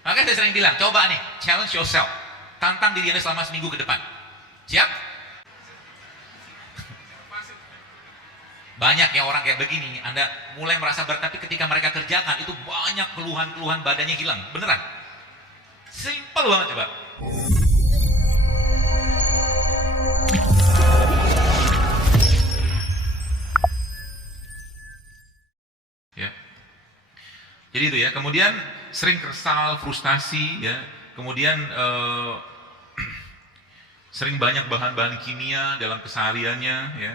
Makanya saya sering bilang, coba nih, challenge yourself. Tantang diri Anda selama seminggu ke depan. Siap? Banyak ya orang kayak begini, Anda mulai merasa berat, tapi ketika mereka kerjakan, itu banyak keluhan-keluhan badannya hilang. Beneran. Simple banget coba. Ya. Jadi itu ya, kemudian sering kesal, frustasi ya. Kemudian sering banyak bahan-bahan kimia dalam kesehariannya ya.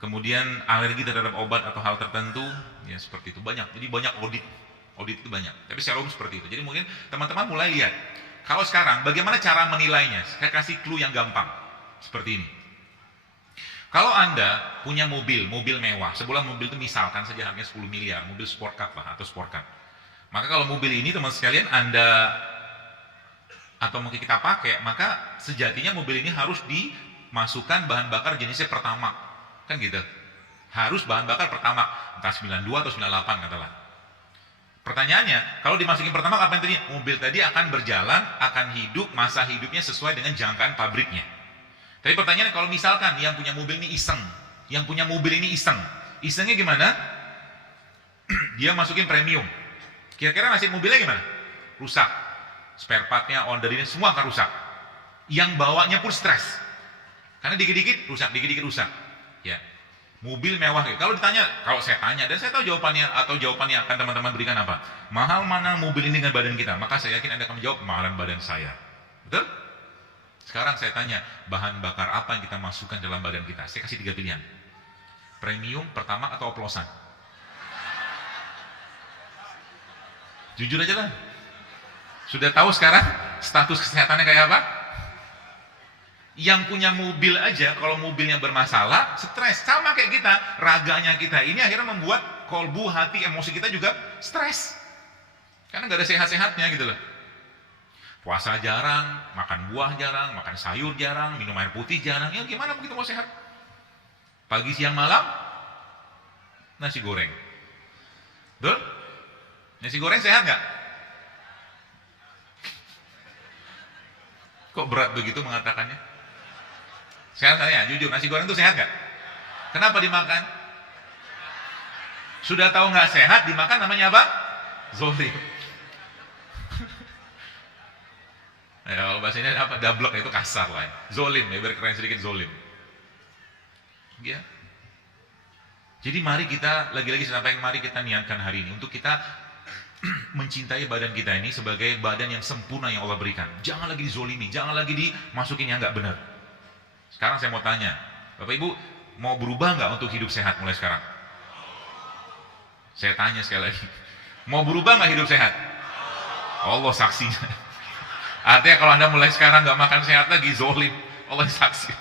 Kemudian alergi terhadap obat atau hal tertentu, ya seperti itu banyak. Jadi banyak audit itu banyak. Tapi secara umum seperti itu. Jadi mungkin teman-teman mulai lihat. Kalau sekarang, bagaimana cara menilainya? Saya kasih clue yang gampang, seperti ini. Kalau Anda punya mobil mewah, sebuah mobil itu misalkan saja harganya 10 miliar, mobil sport car atau sport car. Maka kalau mobil ini teman sekalian Anda atau mungkin kita pakai, maka sejatinya mobil ini harus dimasukkan bahan bakar jenisnya Pertamax. Kan gitu, harus bahan bakar Pertamax, entah 92 atau 98 katalah. Pertanyaannya, kalau dimasukin Pertamax apa yang terjadi? Mobil tadi akan berjalan, akan hidup, masa hidupnya sesuai dengan jangkaan pabriknya. Tapi pertanyaannya, kalau misalkan yang punya mobil ini iseng, isengnya gimana? Dia masukin premium, kira-kira nasib mobilnya gimana? Rusak, spare partnya, onderdilnya semua akan rusak. Yang bawanya pun stres, karena dikit-dikit rusak. Ya, mobil mewah. Kalau ditanya, kalau saya tanya dan saya tahu jawabannya atau jawabannya akan teman-teman berikan apa? Mahal mana mobil ini dengan badan kita? Maka saya yakin Anda akan menjawab mahalan badan saya. Betul? Sekarang saya tanya, bahan bakar apa yang kita masukkan dalam badan kita? Saya kasih 3 pilihan. Premium, Pertamax atau oplosan? Jujur aja lah. Sudah tahu sekarang status kesehatannya kayak apa? Yang punya mobil aja, kalau mobilnya bermasalah, stres. Sama kayak kita, raganya kita ini akhirnya membuat kolbu, hati, emosi kita juga stres. Karena nggak ada sehat-sehatnya gitu loh. Puasa jarang, makan buah jarang, makan sayur jarang, minum air putih jarang. Ya gimana begitu mau sehat? Pagi, siang, malam, nasi goreng. Betul? Nasi goreng sehat nggak? Kok berat begitu mengatakannya? Sehat nggak ya? Jujur, nasi goreng itu sehat nggak? Kenapa dimakan? Sudah tahu nggak sehat, dimakan namanya apa? Zolim. Ya, kalau bahasanya apa? Dablek itu kasar lah ya. Zolim, ya biar keren sedikit zolim. Ya. Jadi mari kita, lagi-lagi saya sampaikan, mari kita niatkan hari ini untuk kita mencintai badan kita ini sebagai badan yang sempurna yang Allah berikan. Jangan lagi dizolimi, jangan lagi dimasukin yang nggak benar. Sekarang saya mau tanya, Bapak Ibu mau berubah nggak untuk hidup sehat mulai sekarang? Saya tanya sekali lagi, mau berubah nggak hidup sehat? Allah saksinya. Artinya kalau Anda mulai sekarang nggak makan sehat lagi, zolim. Allah saksi.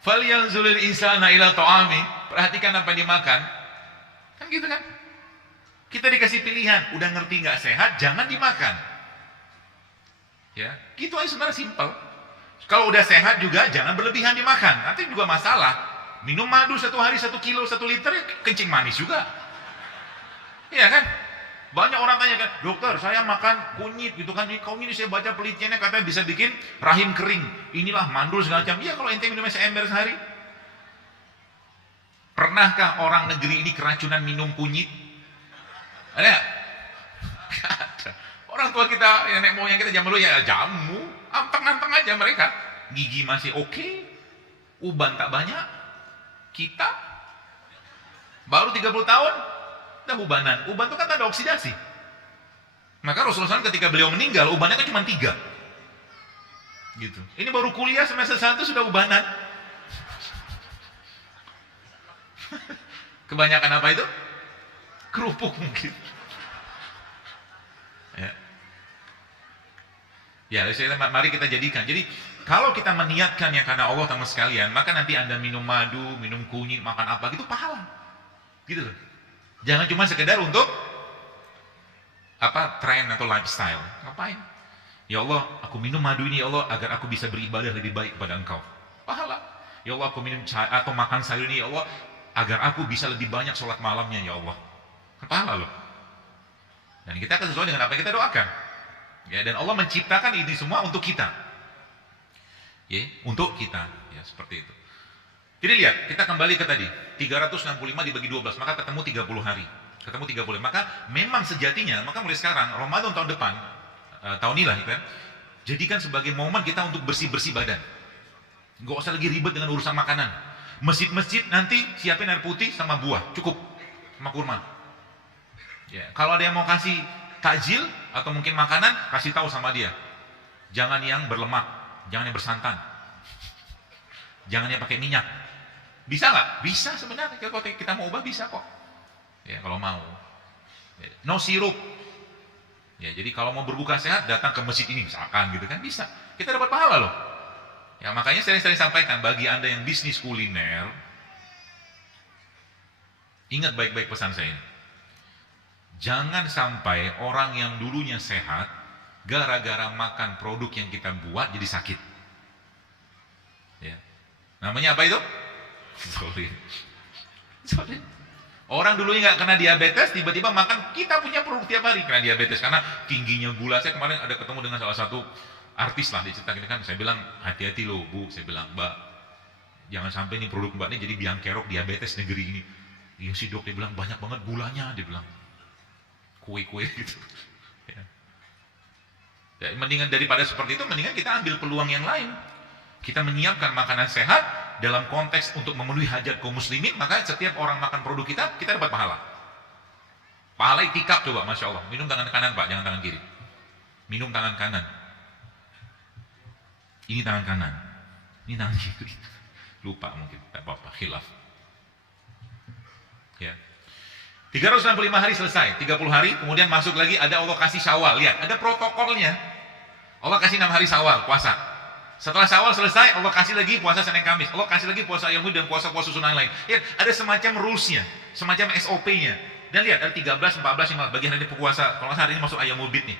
Falyanzuril insana ila ta'ami. Perhatikan apa yang dimakan. Kan gitu kan? Kita dikasih pilihan, udah ngerti nggak sehat, jangan dimakan. Ya, gitu aja sebenarnya simpel. Kalau udah sehat juga jangan berlebihan dimakan, nanti juga masalah. Minum madu 1 hari 1 kilo 1 liter, ya kencing manis juga. Iya kan? Banyak orang tanya kan, dokter saya makan kunyit gitu kan, kunyit ini saya baca penelitiannya katanya bisa bikin rahim kering. Inilah mandul segala macam. Iya kalau ente minumnya seember sehari. Pernahkah orang negeri ini keracunan minum kunyit? Ada nggak? Ada. Orang tua kita, nenek moyang kita zaman dulu ya jamu. Anteng-anteng aja mereka, gigi masih oke, uban tak banyak. Kita baru 30 tahun udah ubanan. Uban itu kan ada oksidasi. Maka Rasulullah SAW ketika beliau meninggal, ubannya kan cuma 3 gitu. Ini baru kuliah semester 1 sudah ubanan. Kebanyakan apa itu? Kerupuk mungkin. Ya, mari kita jadikan. Jadi, kalau kita meniatkannya karena Allah teman sekalian, maka nanti Anda minum madu, minum kunyit, makan apa gitu pahala. Gitu loh. Jangan cuma sekedar untuk apa tren atau lifestyle. Ngapain? Ya Allah, aku minum madu ini ya Allah agar aku bisa beribadah lebih baik kepada Engkau. Pahala. Ya Allah, aku minum atau makan sayur ini ya Allah agar aku bisa lebih banyak sholat malamnya ya Allah. Pahala loh. Dan kita akan sesuai dengan apa yang kita doakan. Ya, dan Allah menciptakan ini semua untuk kita. Ya, untuk kita, ya seperti itu. Jadi lihat, kita kembali ke tadi, 365 dibagi 12, maka ketemu 30 hari. Ketemu 30. Maka memang sejatinya, maka mulai sekarang Ramadan tahun depan, tahun ini lah kan, jadikan sebagai momen kita untuk bersih-bersih badan. Nggak usah lagi ribet dengan urusan makanan. Masjid-masjid nanti siapin air putih sama buah, cukup, sama kurma. Ya, kalau ada yang mau kasih takjil atau mungkin makanan, kasih tahu sama dia. Jangan yang berlemak, jangan yang bersantan, jangan yang pakai minyak. Bisa nggak? Bisa sebenarnya. Kalau kita mau ubah bisa kok. Ya kalau mau. Ya, no sirup. Ya jadi kalau mau berbuka sehat datang ke masjid ini misalkan gitu kan bisa. Kita dapat pahala loh. Ya makanya sering-sering sampaikan bagi Anda yang bisnis kuliner, ingat baik-baik pesan saya ini. Jangan sampai orang yang dulunya sehat gara-gara makan produk yang kita buat jadi sakit. Ya. Namanya apa itu? Sorry. Orang dulunya nggak kena diabetes, tiba-tiba makan kita punya produk tiap hari kena diabetes karena tingginya gula. Saya kemarin ada ketemu dengan salah satu artis lah diceritakan kan, saya bilang hati-hati loh Bu, saya bilang Mbak, jangan sampai nih produk Mbak ini jadi biang kerok diabetes negeri ini. Iya sih dok, dia bilang banyak banget gulanya, dia bilang kue-kue gitu. Ya. Ya, mendingan daripada seperti itu, mendingan kita ambil peluang yang lain. Kita menyiapkan makanan sehat dalam konteks untuk memenuhi hajat kaum muslimin, maka setiap orang makan produk kita dapat pahala. Pahala itikaf coba, Masya Allah. Minum tangan kanan Pak, jangan tangan kiri. Minum tangan kanan. Ini tangan kanan. Ini tangan kiri. Lupa mungkin, tak apa-apa, khilaf. Ya. 365 hari selesai, 30 hari, kemudian masuk lagi ada Allah kasih Syawal. Lihat, ada protokolnya. Allah kasih 6 hari Syawal, puasa. Setelah Syawal selesai, Allah kasih lagi puasa Senin Kamis. Allah kasih lagi puasa Ayyamul Bid dan puasa-puasa sunnah lain. Lihat, ada semacam rules-nya, semacam SOP-nya. Dan lihat, ada 13, 14, 15 bagian dari puasa. Kalau hari ini masuk Ayyamul Bid nih.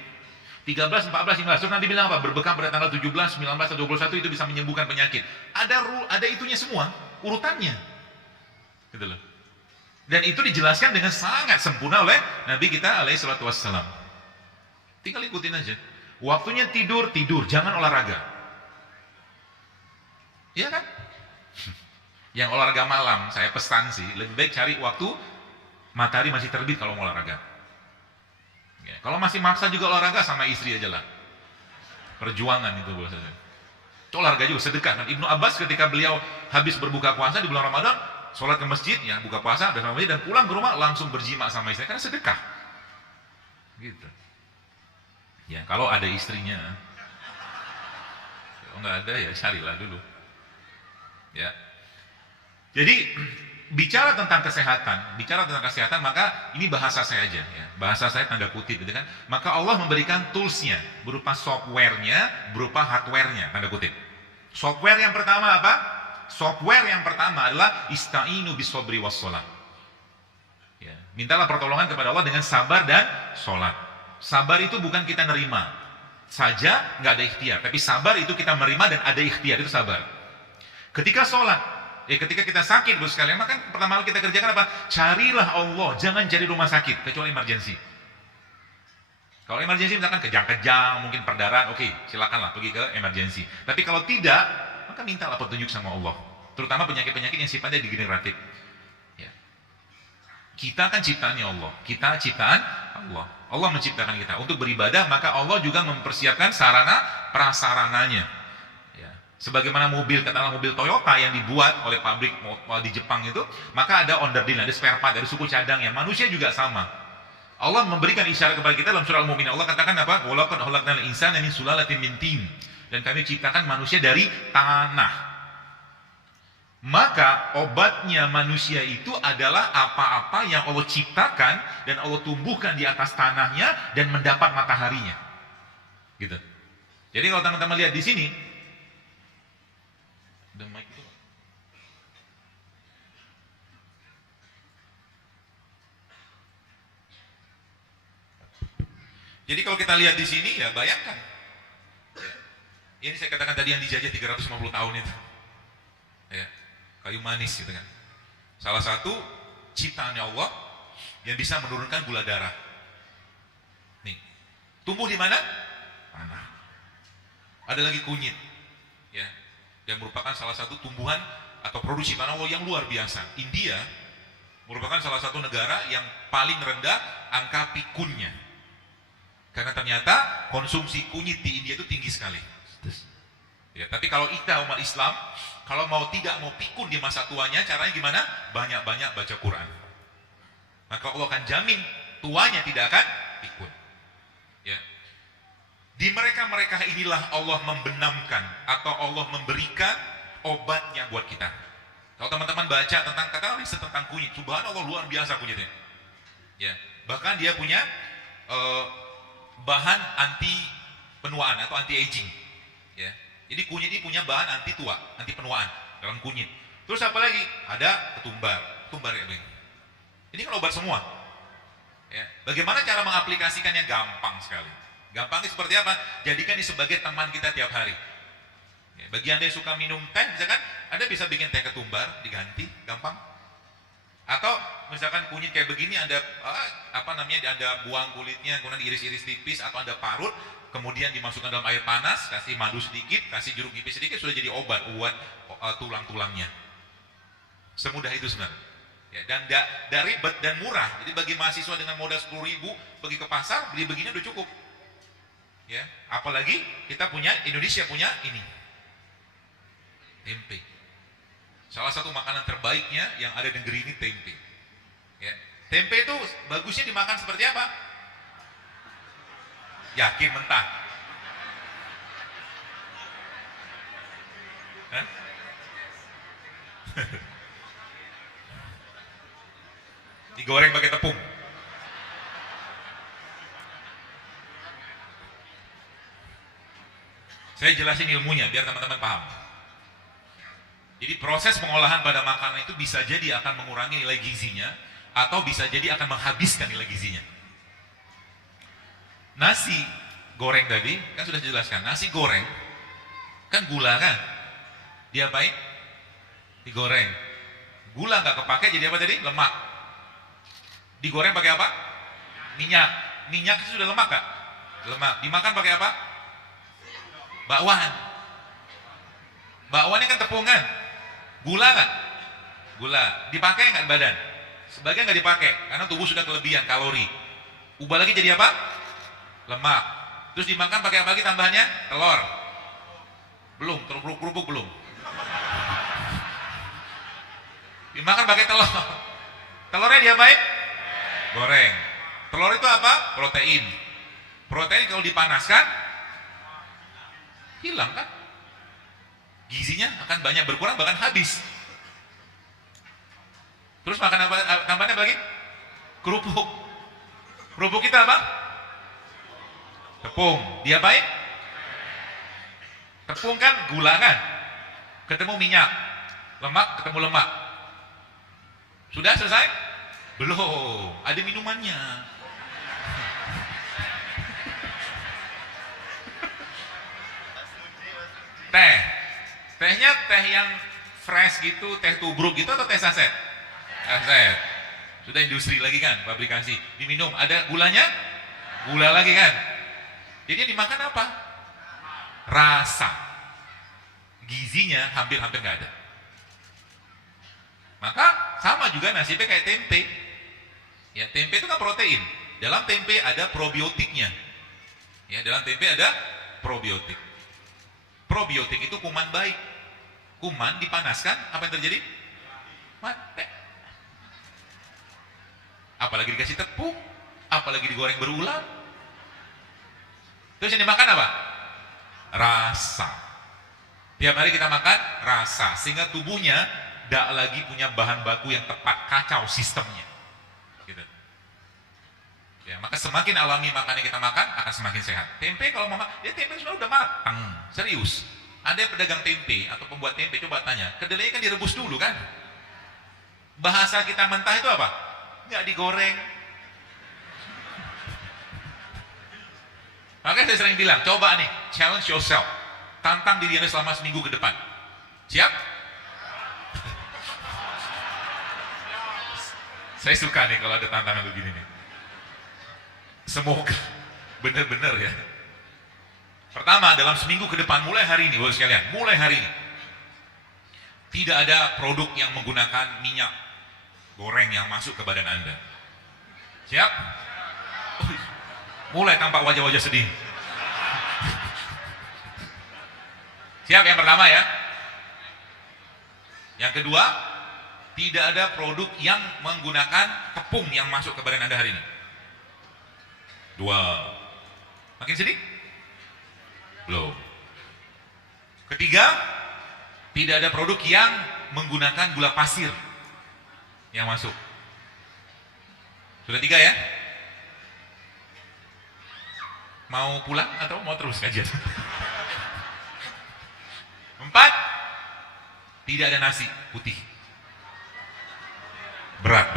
13, 14, 15. Terus nanti bilang apa? Berbekam pada tanggal 17, 19, atau 21 itu bisa menyembuhkan penyakit. Ada itunya semua, urutannya. Gitu loh. Dan itu dijelaskan dengan sangat sempurna oleh Nabi kita alaihi salatu wassalam. Tinggal ikutin aja. Waktunya tidur, jangan olahraga. Iya kan? Yang olahraga malam, saya pesan sih, lebih baik cari waktu matahari masih terbit kalau mau olahraga. Ya, kalau masih maksa juga olahraga sama istri aja lah. Perjuangan itu bahasanya. Itu olahraga juga, sedekah. Dan Ibnu Abbas ketika beliau habis berbuka puasa di bulan Ramadan, sholat ke masjid, ya buka puasa, dan pulang ke rumah langsung berjima sama istri, karena sedekah. Gitu. Ya, kalau ada istrinya. Kalau nggak ada ya carilah dulu. Ya. Jadi bicara tentang kesehatan, maka ini bahasa saya aja ya. Bahasa saya tanda kutip gitu kan. Maka Allah memberikan toolsnya berupa softwarenya, berupa hardwarenya, tanda kutip. Software yang pertama apa? Software yang pertama adalah ista'inu bis-sabri was-shalah. Ya, mintalah pertolongan kepada Allah dengan sabar dan sholat. Sabar itu bukan kita nerima saja, nggak ada ikhtiar, tapi sabar itu kita menerima dan ada ikhtiar, itu sabar. Ketika sholat, ketika kita sakit bos sekalian, maka pertama kali kita kerjakan apa? Carilah Allah, jangan cari rumah sakit kecuali emergensi. Kalau emergensi misalkan kejang-kejang, mungkin perdarahan, oke, silakanlah pergi ke emergensi. Tapi kalau tidak, maka mintalah petunjuk sama Allah. Terutama penyakit-penyakit yang sifatnya degeneratif. Ya. Kita kan ciptaannya Allah, kita ciptaan Allah. Allah menciptakan kita untuk beribadah, maka Allah juga mempersiapkan sarana prasarananya. Sebagaimana katakanlah mobil Toyota yang dibuat oleh pabrik di Jepang itu, maka ada onderdil, ada spare part, ada suku cadangnya. Manusia juga sama. Allah memberikan isyarat kepada kita dalam surah Al-Mu'min. Allah katakan apa? Walaqad khalaqnal insana min sulalatin min tin. Dan kami ciptakan manusia dari tanah. Maka obatnya manusia itu adalah apa-apa yang Allah ciptakan dan Allah tumbuhkan di atas tanahnya dan mendapat mataharinya. Gitu. Jadi kalau teman-teman lihat di sini, the mic itu. Jadi kalau kita lihat di sini ya bayangkan. Ya. Ini saya katakan tadi yang dijajah 350 tahun itu. Ya, kayu manis gitu kan. Salah satu ciptaannya Allah yang bisa menurunkan gula darah. Tumbuh di mana? Tanah. Ada lagi kunyit, ya, yang merupakan salah satu tumbuhan atau produksi tanaman yang luar biasa. India merupakan salah satu negara yang paling rendah angka pikunnya. Karena ternyata konsumsi kunyit di India itu tinggi sekali. Ya, tapi kalau kita umat Islam, kalau tidak mau pikun di masa tuanya, caranya gimana? Banyak-banyak baca Quran. Maka Allah akan jamin tuanya tidak akan pikun. Ya. Di mereka-mereka inilah Allah membenamkan atau Allah memberikan obatnya buat kita. Kalau teman-teman baca tentang riset tentang kunyit, subhanallah luar biasa kunyitnya. Ya, bahkan dia punya bahan anti penuaan atau anti aging. Ya. Jadi kunyit ini punya bahan anti tua, anti penuaan dalam kunyit. Terus apa lagi? Ada ketumbar ya, Bang. Ini kan obat semua. Ya. Bagaimana cara mengaplikasikannya? Gampang sekali. Gampangnya seperti apa? Jadikan ini sebagai teman kita tiap hari. Ya, bagi Anda yang suka minum teh, misalkan Anda bisa bikin teh ketumbar, diganti, gampang. Atau misalkan kunyit kayak begini, Anda Anda buang kulitnya, kemudian diiris-iris tipis, atau Anda parut, kemudian dimasukkan dalam air panas, kasih madu sedikit, kasih jeruk nipis sedikit, sudah jadi obat buat tulang-tulangnya. Semudah itu sebenarnya. Ya, dan tidak ribet dan murah. Jadi bagi mahasiswa dengan modal 10.000 pergi ke pasar, beli begini udah cukup. Ya, apalagi Indonesia punya ini tempe. Salah satu makanan terbaiknya yang ada di negeri ini tempe. Ya, tempe itu bagusnya dimakan seperti apa? Yakin mentah? Hah? Digoreng pakai tepung. Saya jelasin ilmunya biar teman-teman paham. Jadi proses pengolahan pada makanan itu bisa jadi akan mengurangi nilai gizinya atau bisa jadi akan menghabiskan nilai gizinya. Nasi goreng tadi kan sudah dijelaskan. Nasi goreng kan gula kan? Diapain? Digoreng. Gula nggak kepake jadi apa tadi? Lemak. Digoreng pakai apa? Minyak. Minyak itu sudah lemak kak? Lemak. Dimakan pakai apa? Bakwan. Bakwan ini kan tepung kan? Gula nggak? Gula. Dipakai nggak badan? Sebagian nggak dipakai karena tubuh sudah kelebihan kalori. Ubah lagi jadi apa? Lemak. Terus dimakan pakai apa lagi tambahannya? Telur. Belum. Kerupuk belum. Dimakan pakai telur. Telurnya diapain? Goreng. Telur itu apa? Protein. Protein kalau dipanaskan hilang kan? Gizinya akan banyak berkurang bahkan habis. Terus makan apa? Tambahannya apa lagi? Kerupuk. Kerupuk kita apa? Tepung. Diapain? Tepung kan gula kan? Ketemu minyak. Lemak ketemu lemak. Sudah selesai? Belum. Ada minumannya. Teh. Tehnya teh yang fresh gitu, teh tubruk gitu atau teh saset? Saset. Sudah industri lagi kan, fabrikasi. Diminum, ada gulanya? Gula lagi kan? Jadi yang dimakan apa? Rasa. Gizinya hampir-hampir nggak ada. Maka sama juga nasibnya kayak tempe. Ya, tempe itu kan protein. Dalam tempe ada probiotiknya. Ya, dalam tempe ada probiotik. Probiotik itu kuman baik. Kuman dipanaskan, apa yang terjadi? Mati. Apalagi dikasih tepung, apalagi digoreng berulang. Terus yang dimakan apa? Rasa. Tiap hari kita makan rasa, sehingga tubuhnya tidak lagi punya bahan baku yang tepat, kacau sistemnya. Gitu. Ya, maka semakin alami makan yang kita makan akan semakin sehat. Tempe kalau mau makan, ya tempe sudah matang, serius. Ada yang pedagang tempe atau pembuat tempe, coba tanya, kedelai kan direbus dulu kan? Bahasa kita mentah itu apa? Nggak digoreng. Makanya saya sering bilang, coba nih, challenge yourself, tantang diri Anda selama seminggu ke depan. Siap? Saya suka nih kalau ada tantangan begini nih. Semoga Bener-bener ya. Pertama, dalam seminggu ke depan, mulai hari ini, Bapak sekalian, mulai hari ini, tidak ada produk yang menggunakan minyak goreng yang masuk ke badan Anda. Siap? Mulai tampak wajah-wajah sedih. Siap yang pertama ya. Yang kedua, tidak ada produk yang menggunakan tepung yang masuk ke badan Anda hari ini. Dua. Makin sedih? Belum. Ketiga, tidak ada produk yang menggunakan gula pasir yang masuk. Sudah tiga ya? Mau pulang atau mau terus kajian? Empat, tidak ada nasi putih. Berat.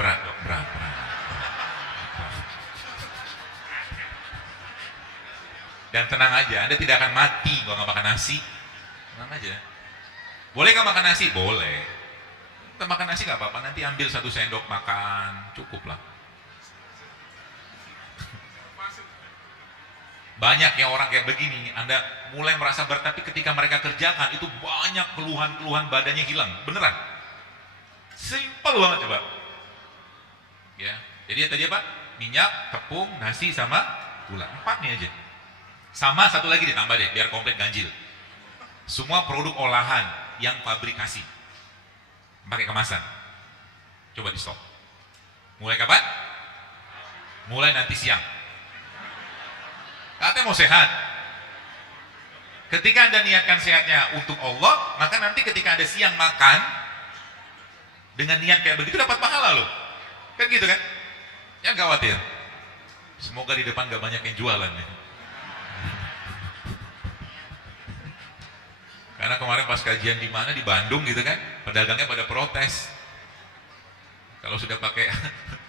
Dan tenang aja, Anda tidak akan mati kalau nggak makan nasi. Tenang aja. Boleh nggak makan nasi? Boleh. Kita makan nasi nggak apa-apa. Nanti ambil 1 sendok makan, cukup lah. Banyak ya orang kayak begini. Anda mulai merasa berat, tapi ketika mereka kerjakan itu banyak keluhan-keluhan badannya hilang. Beneran. Simpel banget coba. Ya. Jadi tadi apa? Minyak, tepung, nasi sama gula. 4 nih aja. Sama satu lagi ditambah deh, biar komplit ganjil. Semua produk olahan yang fabrikasi pakai kemasan, coba di stop. Mulai kapan? Mulai nanti siang. Katanya mau sehat. Ketika Anda niatkan sehatnya untuk Allah, maka nanti ketika Anda siang makan dengan niat kayak begitu dapat pahala loh. Kan gitu kan? Jangan khawatir. Semoga di depan gak banyak yang jualan nih. Karena kemarin pas kajian di mana di Bandung gitu kan, pedagangnya pada protes. Kalau sudah pakai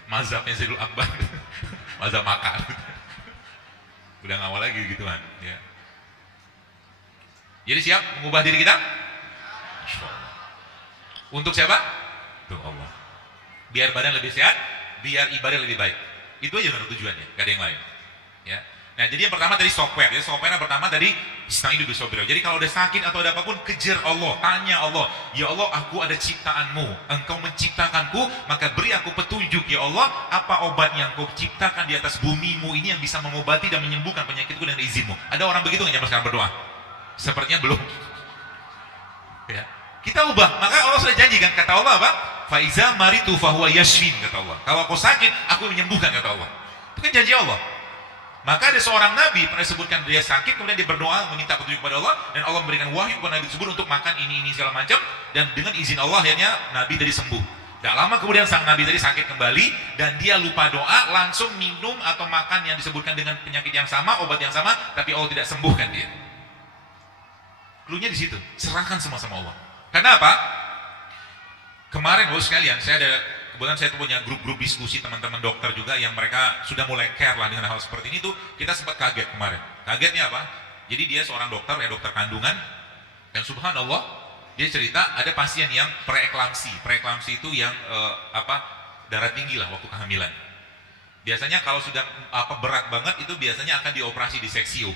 mazhabnya Zaidul Akbar, mazhab makan, udah ngawal lagi gituan. Ya. Jadi siap mengubah diri kita? Untuk siapa? Untuk Allah. Biar badan lebih sehat, biar ibadah lebih baik. Itu aja tujuannya, gak ada yang lain. Ya. Nah, jadi yang pertama tadi software. Jadi software yang pertama tadi istaidu bisobir. Jadi kalau ada sakit atau ada apapun, kejar Allah, tanya Allah. Ya Allah, aku ada ciptaanmu. Engkau menciptakanku, maka beri aku petunjuk. Ya Allah, apa obat yang kau ciptakan di atas bumimu ini yang bisa mengobati dan menyembuhkan penyakitku dengan izinmu. Ada orang begitu nggak zaman sekarang berdoa? Sepertinya belum. Ya. Kita ubah. Maka Allah sudah janji kan, kata Allah apa? Faiza maritu fahuwa yashfin, kata Allah. Kalau aku sakit, aku menyembuhkan, kata Allah. Itu kan janji Allah. Maka ada seorang nabi pernah disebutkan dia sakit, kemudian dia berdoa meminta petunjuk kepada Allah, dan Allah memberikan wahyu kepada nabi tersebut untuk makan ini segala macam, dan dengan izin Allah akhirnya nabi tadi sembuh. Tak lama kemudian sang nabi tadi sakit kembali dan dia lupa doa, langsung minum atau makan yang disebutkan dengan penyakit yang sama, obat yang sama, tapi Allah tidak sembuhkan dia. Cluenya di situ, serahkan semua sama Allah. Karena apa? Kemarin Bapak sekalian, kebetulan saya punya grup-grup diskusi teman-teman dokter juga yang mereka sudah mulai care lah dengan hal seperti ini tuh. Kita sempat kaget kemarin. Kagetnya apa? Jadi dia seorang dokter, ya dokter kandungan, dan subhanallah dia cerita ada pasien yang preeklamsi. Preeklamsi itu yang darah tinggi lah waktu kehamilan. Biasanya kalau sudah berat banget itu biasanya akan dioperasi di seksio,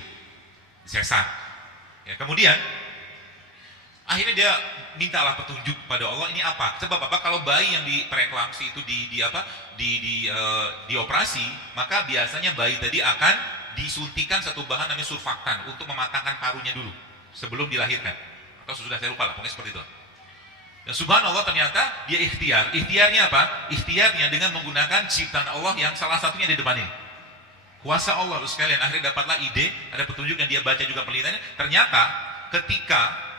sesar. Ya, kemudian akhirnya dia mintalah petunjuk pada Allah, ini apa? Sebab apa? Kalau bayi yang di preeklamsi itu dioperasi, maka biasanya bayi tadi akan disuntikan satu bahan namanya surfaktan untuk mematangkan parunya dulu sebelum dilahirkan. Atau sudah saya lupa lah, pokoknya seperti itu. Dan subhanallah ternyata dia ikhtiar. Ikhtiarnya apa? Ikhtiarnya dengan menggunakan ciptaan Allah yang salah satunya di depan ini. Kuasa Allah sekalian, akhirnya dapatlah ide, ada petunjuk yang dia baca juga penelitiannya. Ternyata ketika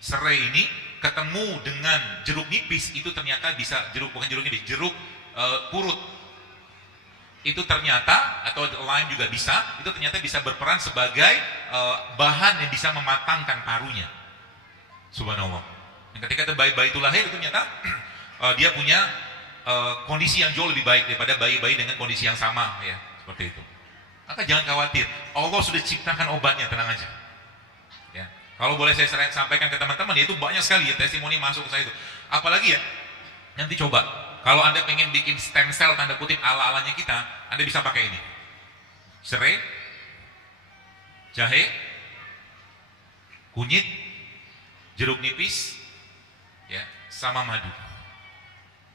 serai ini ketemu dengan jeruk nipis, itu ternyata bisa bukan jeruk nipis, jeruk purut. Itu ternyata, atau lime juga bisa, itu ternyata bisa berperan sebagai bahan yang bisa mematangkan parunya. Subhanallah. Dan ketika bayi-bayi itu lahir, itu ternyata dia punya kondisi yang jauh lebih baik daripada bayi-bayi dengan kondisi yang sama, ya, seperti itu. Maka jangan khawatir, Allah sudah ciptakan obatnya, tenang aja. Ya. Kalau boleh saya sampaikan ke teman-teman, itu banyak sekali ya testimoni masuk ke saya itu. Apalagi ya, nanti coba Kalau Anda pengen bikin stem cell tanda kutip ala-alanya kita, Anda bisa pakai ini. Serai, jahe, kunyit, jeruk nipis, ya, sama madu.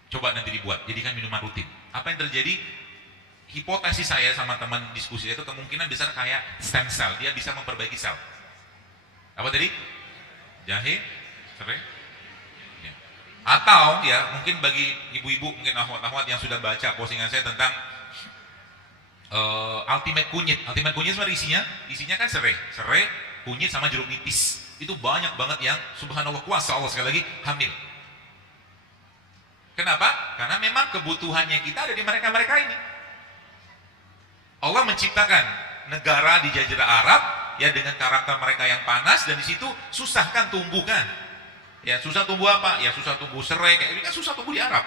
Coba nanti dibuat, jadikan minuman rutin. Apa yang terjadi? Hipotesis saya sama teman diskusi itu kemungkinan besar kayak stem cell, dia bisa memperbaiki sel. Apa tadi? Jahe, serai. Ya. Atau ya mungkin bagi ibu-ibu, mungkin ahwat-ahwat yang sudah baca postingan saya tentang ultimate kunyit. Ultimate kunyit sebenarnya isinya kan serai, kunyit sama jeruk nipis. Itu banyak banget yang subhanallah kuasa Allah sekali lagi hamil. Kenapa? Karena memang kebutuhannya kita ada di mereka-mereka ini. Allah menciptakan negara di Jazirah Arab ya dengan karakter mereka yang panas, dan di situ susah kan tumbuh kan? Ya susah tumbuh apa? Ya susah tumbuh serai, kayak ini kan susah tumbuh di Arab.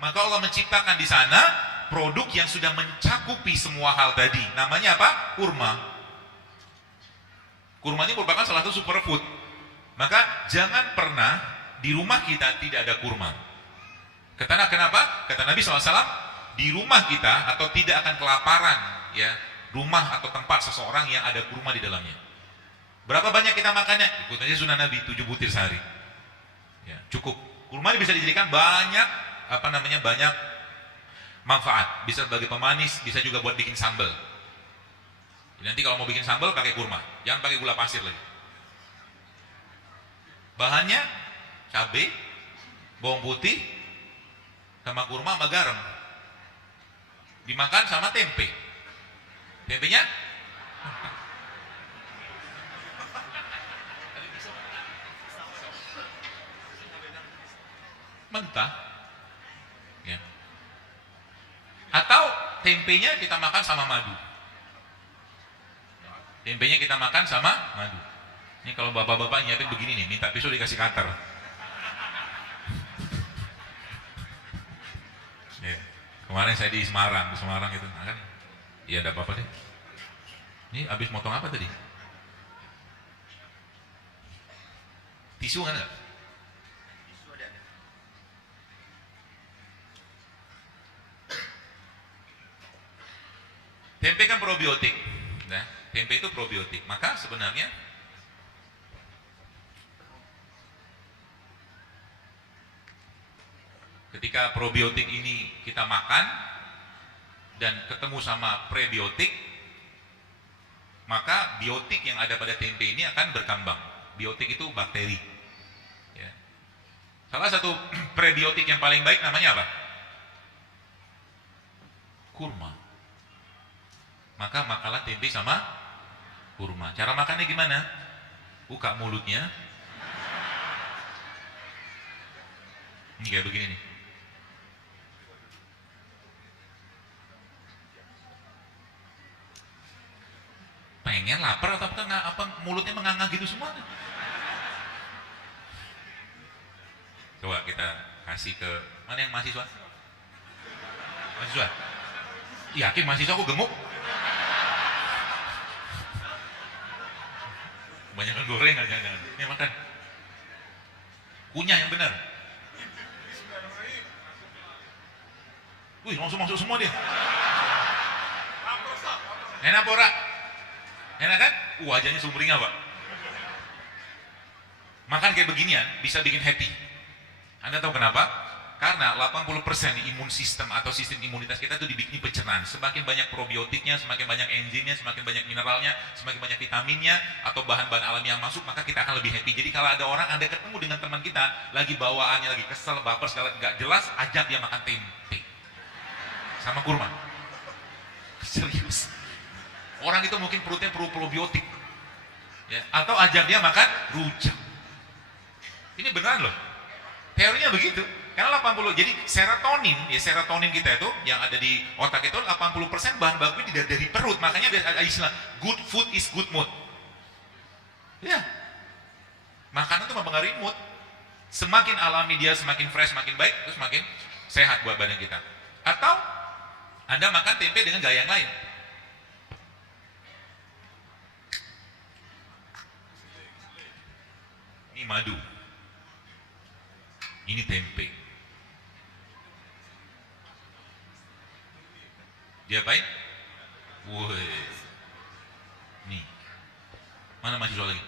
Maka Allah menciptakan di sana produk yang sudah mencakupi semua hal tadi. Namanya apa? Kurma. Kurma ini merupakan salah satu superfood. Maka jangan pernah di rumah kita tidak ada kurma. Kenapa? Kata Nabi SAW, di rumah kita atau tidak akan kelaparan ya rumah atau tempat seseorang yang ada kurma di dalamnya. Berapa banyak kita makannya? Ikut aja sunnah Nabi, 7 butir sehari. Ya, cukup. Kurma bisa dijadikan banyak banyak manfaat. Bisa sebagai pemanis, bisa juga buat bikin sambal. Nanti kalau mau bikin sambal pakai kurma, jangan pakai gula pasir lagi. Bahannya cabai, bawang putih, sama kurma sama garam. Dimakan sama tempe. Tempenya mentah. Ya. Atau tempenya kita makan sama madu. Tempenya kita makan sama madu. Ini kalau bapak-bapak nyiapin begini nih, minta pisau dikasih cutter. Ya. Kemarin saya di Semarang itu, nah kan, iya ada apa-apa deh. Ini habis motong apa tadi? Tisu kan enggak? Tisu ada. Tempe kan probiotik. Nah, tempe itu probiotik. Maka sebenarnya ketika probiotik ini kita makan dan ketemu sama prebiotik, maka biotik yang ada pada tempe ini akan berkembang. Biotik itu bakteri. Ya. Salah satu prebiotik yang paling baik namanya apa? Kurma. Maka makalah tempe sama kurma. Cara makannya gimana? Buka mulutnya. Ini kayak begini nih. Pengen lapar atau apa mulutnya menganga gitu semua. Coba kita kasih ke mana yang mahasiswa? Mahasiswa? Yakin mahasiswa aku gemuk? Banyakan goreng jangan. Ini makan. Kunyah yang benar. Wih, langsung masuk semua dia. Enak pora? Enak kan? Wajahnya sumringah pak. Makan kayak beginian bisa bikin happy. Anda tahu kenapa? Karena 80% imun sistem atau sistem imunitas kita itu dibikin pencernaan. Semakin banyak probiotiknya, semakin banyak enzimnya, semakin banyak mineralnya, semakin banyak vitaminnya atau bahan-bahan alami yang masuk, maka kita akan lebih happy. Jadi kalau ada orang Anda ketemu dengan teman kita lagi bawaannya lagi kesel, baper segala nggak jelas, ajak dia makan tempe sama kurma. Serius. Orang itu mungkin perutnya perlu probiotik. Ya, atau ajak dia makan rujak. Ini beneran loh. Teorinya begitu. Karena 80, jadi serotonin kita itu yang ada di otak itu 80% bahan bakunya dari perut. Makanya ada istilah good food is good mood. Ya. Makanan itu mempengaruhi mood. Semakin alami dia, semakin fresh, semakin baik, terus semakin sehat buat badan kita. Atau Anda makan tempe dengan gaya yang lain. Ini madu. Ini tempe. Diapain? Woi, nih, mana mahasiswa lagi?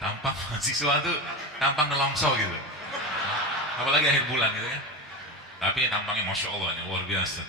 Tampang mahasiswa tuh tampang nelongso gitu. Apalagi akhir bulan gitu kan. Tapi ini tampangnya Masya Allah, ini luar biasa.